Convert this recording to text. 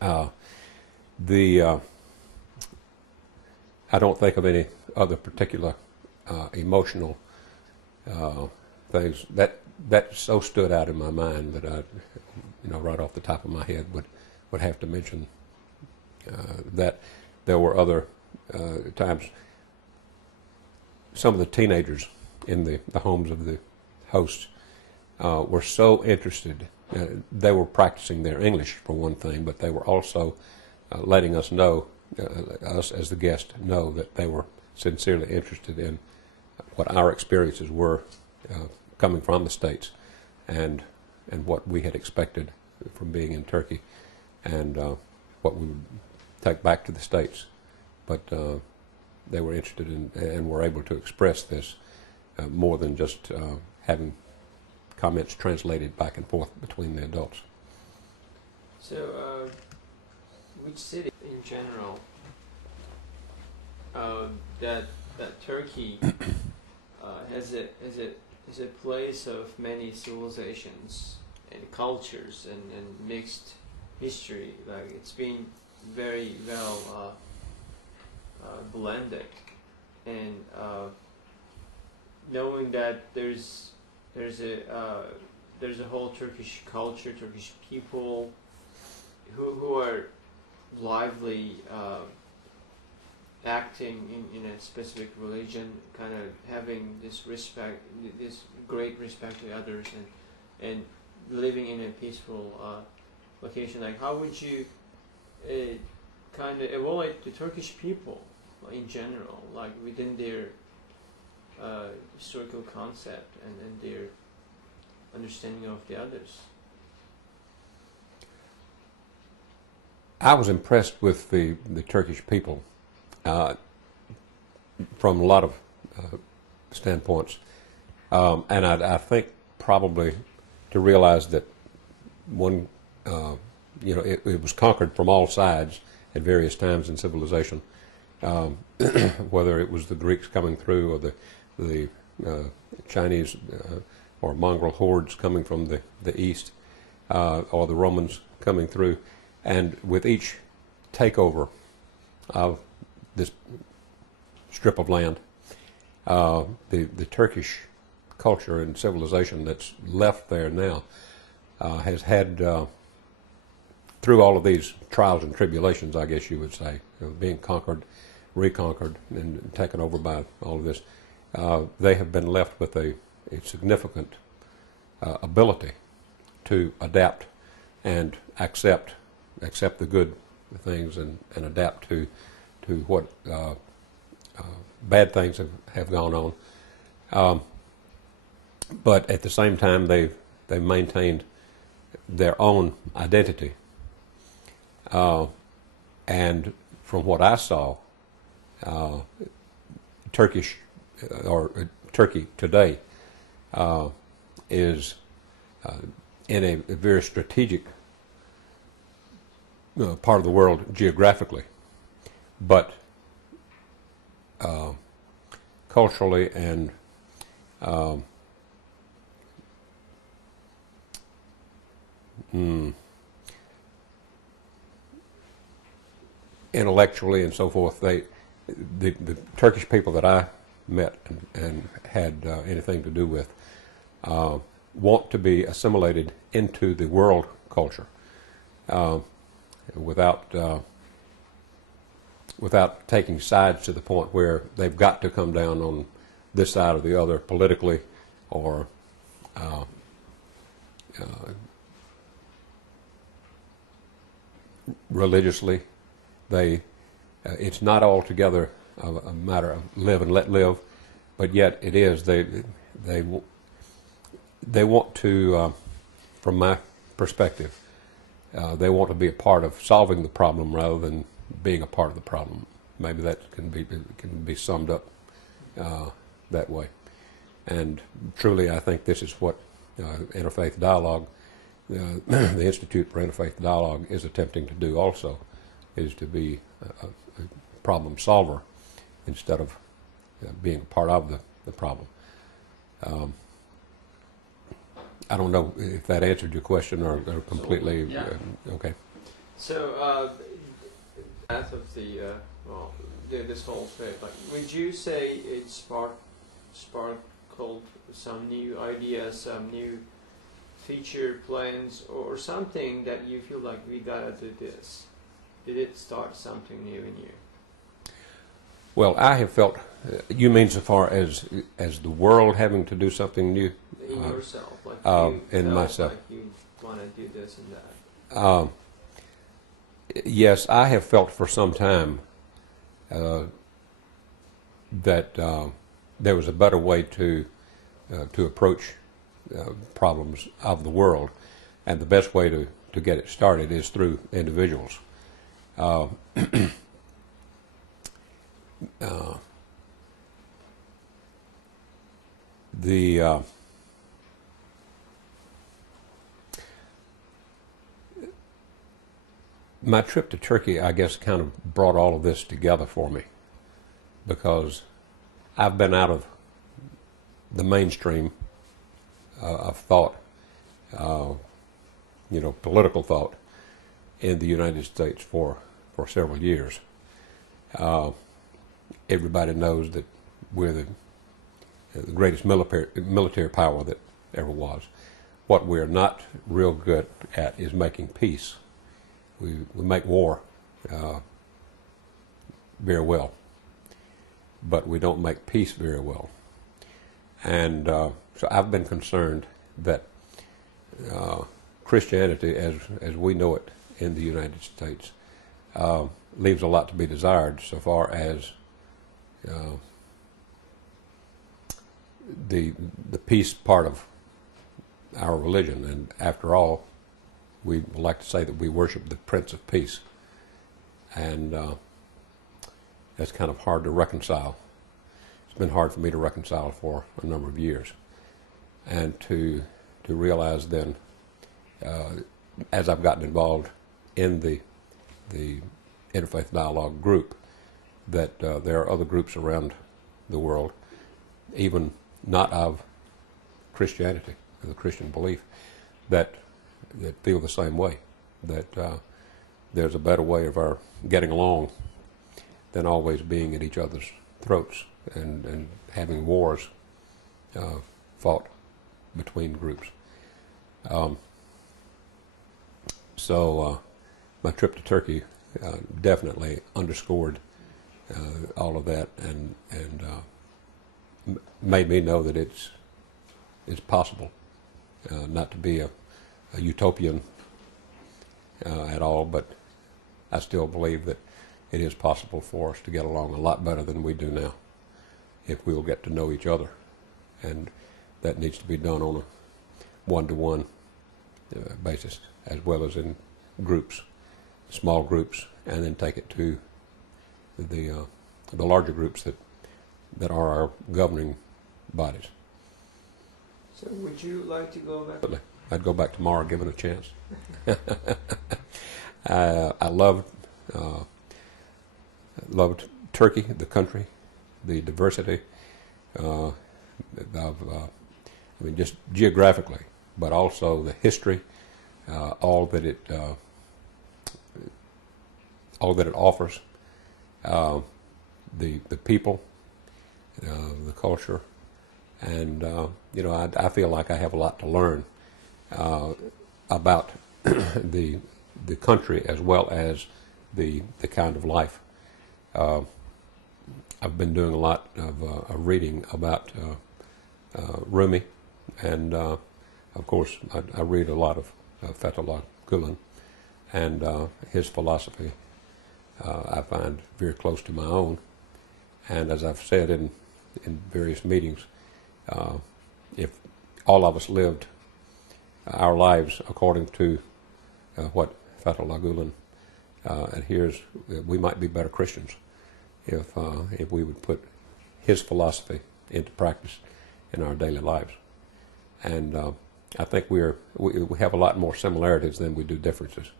The I don't think of any other particular emotional things that so stood out in my mind that I, right off the top of my head would have to mention that. There were other times. Some of the teenagers in the homes of the hosts were so interested. They were practicing their English for one thing, but they were also letting us know, us as the guest know, that they were sincerely interested in what our experiences were coming from the States, and what we had expected from being in Turkey, and what we would take back to the States. But they were interested in and were able to express this more than just having comments translated back and forth between the adults. So, which city in general that Turkey has a place of many civilizations and cultures and mixed history? Like, it's been very well blended, and knowing that there's a whole Turkish culture, Turkish people who are lively acting in a specific religion, kind of having this respect, this great respect to others, and living in a peaceful location. Like, how would you kind of evaluate the Turkish people in general, like within their historical concept and their understanding of the others? I was impressed with the Turkish people from a lot of standpoints, and I think probably to realize that one, it was conquered from all sides at various times in civilization, whether it was the Greeks coming through or the Chinese or Mongol hordes coming from the east, or the Romans coming through. And with each takeover of this strip of land, the Turkish culture and civilization that's left there now has had, through all of these trials and tribulations, I guess you would say, being conquered, reconquered, and taken over by all of this, they have been left with a significant ability to adapt and accept the good things and adapt to what bad things have gone on. But at the same time, they've maintained their own identity. And from what I saw, Turkey today is in a very strategic part of the world geographically, but culturally and intellectually and so forth. The Turkish people that I met and had anything to do with want to be assimilated into the world culture without taking sides to the point where they've got to come down on this side or the other politically or religiously. It's not altogether a matter of live and let live, but yet it is. They want to, from my perspective, they want to be a part of solving the problem rather than being a part of the problem. Maybe that can be summed up that way. And truly, I think this is what Interfaith Dialogue, the Institute for Interfaith Dialogue, is attempting to do also, is to be a problem solver instead of being a part of the problem. I don't know if that answered your question or completely. Yeah. Okay. So, path of the well, this whole faith, like, would you say it sparkled some new ideas, some new feature plans, or something that you feel like we gotta do this? Did it start something new in you? Well, I have felt. You mean so far as the world having to do something new? In yourself, like in felt myself. like you want to do this and that. Yes, I have felt for some time that there was a better way to approach problems of the world, and the best way to get it started is through individuals. My trip to Turkey, I guess, kind of brought all of this together for me, because I've been out of the mainstream of thought, political thought in the United States for several years. Everybody knows that we're the greatest military power that ever was. What we're not real good at is making peace. We make war very well, but we don't make peace very well. And so I've been concerned that Christianity, as we know it in the United States, leaves a lot to be desired so far as the peace part of our religion. And after all, we like to say that we worship the Prince of Peace, and that's kind of hard to reconcile. It's been hard for me to reconcile for a number of years, and to realize then, as I've gotten involved in the Interfaith Dialogue group, that there are other groups around the world, even not of Christianity, of the Christian belief, that feel the same way, that there's a better way of our getting along than always being at each other's throats and having wars fought between groups. So my trip to Turkey definitely underscored all of that, and made me know that it's possible not to be a utopian at all, but I still believe that it is possible for us to get along a lot better than we do now if we will get to know each other, and that needs to be done on a one-to-one basis, as well as in groups, small groups, and then take it to the larger groups that are our governing bodies. So would you like to go back? I'd go back tomorrow, given a chance. I loved Turkey, the country, the diversity of, just geographically, but also the history, all that it offers, the people, the culture, and I feel like I have a lot to learn about the country as well as the kind of life. I've been doing a lot of reading about Rumi, and of course I read a lot of Fethullah Gulen, and his philosophy I find very close to my own. And as I've said in various meetings, if all of us lived our lives according to what Fethullah Gulen adheres, we might be better Christians if we would put his philosophy into practice in our daily lives. And I think we have a lot more similarities than we do differences.